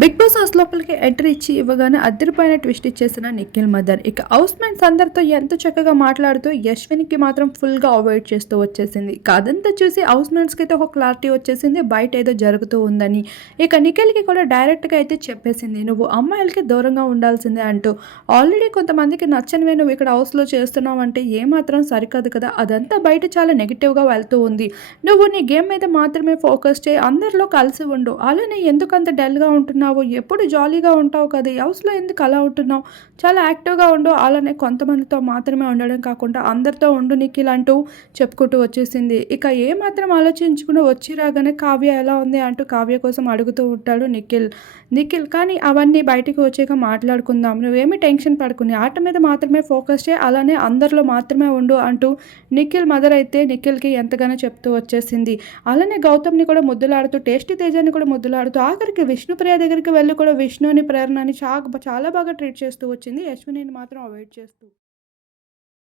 Big boss house లోపలికి entry ఇచ్చి ఇవ్వగానే అద్దరిపైన ట్విస్ట్ ఇచ్చేసిన నిఖిల్ మదర్ ఇక హౌస్ మేట్స్ అందరితో ఎంత చక్కగా మాట్లాడుతూ యశ్వినికి మాత్రం ఫుల్గా అవాయిడ్ చేస్తూ వచ్చేసింది. కాదంతా చూసి హౌస్ మేట్స్కి అయితే ఒక క్లారిటీ వచ్చేసింది. బయట ఏదో జరుగుతూ ఉందని. ఇక నిఖిల్కి కూడా డైరెక్ట్గా అయితే చెప్పేసింది. నువ్వు అమ్మాయిలకి దూరంగా ఉండాల్సిందే అంటూ. ఆల్రెడీ కొంతమందికి నచ్చనివే నువ్వు ఇక్కడ హౌస్లో చేస్తున్నావు అంటే ఏమాత్రం సరికాదు కదా. అదంతా బయట చాలా నెగిటివ్గా వెళ్తూ ఉంది. నువ్వు నీ గేమ్ మీద మాత్రమే ఫోకస్ చేయి. అందరిలో కలిసి ఉండు. అలానే ఎందుకంత డల్గా ఉంటున్నావు? ఎప్పుడు జాలీగా ఉంటావు కదా హౌస్లో ఎందుకు అలా ఉంటున్నావు? చాలా యాక్టివ్గా ఉండు అలానే కొంతమందితో మాత్రమే ఉండడం కాకుండా అందరితో ఉండు నిఖిల్ అంటూ చెప్పుకుంటూ వచ్చేసింది. ఇక ఏ మాత్రం ఆలోచించుకుని వచ్చి రాగానే కావ్య ఎలా ఉంది అంటూ కావ్య కోసం అడుగుతూ ఉంటాడు నిఖిల్. నిఖిల్ కానీ అవన్నీ బయటికి వచ్చాక మాట్లాడుకుందాం. నువ్వేమీ టెన్షన్ పడుకుని ఆట మీద మాత్రమే ఫోకస్ చేయి అలానే అందరిలో మాత్రమే ఉండు అంటూ నిఖిల్ మదర్ అయితే నిఖిల్కి ఎంతగానో చెప్తూ వచ్చేసింది. అలానే గౌతమ్ని కూడా ముద్దులాడుతూ టేస్టీ తేజాన్ని కూడా ముద్దులాడుతూ ఆఖరికి విష్ణుప్రియ దగ్గరికి వెళ్ళి కూడా విష్ణుని ప్రేరణని చాలా చాలా బాగా ట్రీట్ చేస్తూ వచ్చింది. యశ్విని మాత్రం అవాయిడ్ చేస్తూ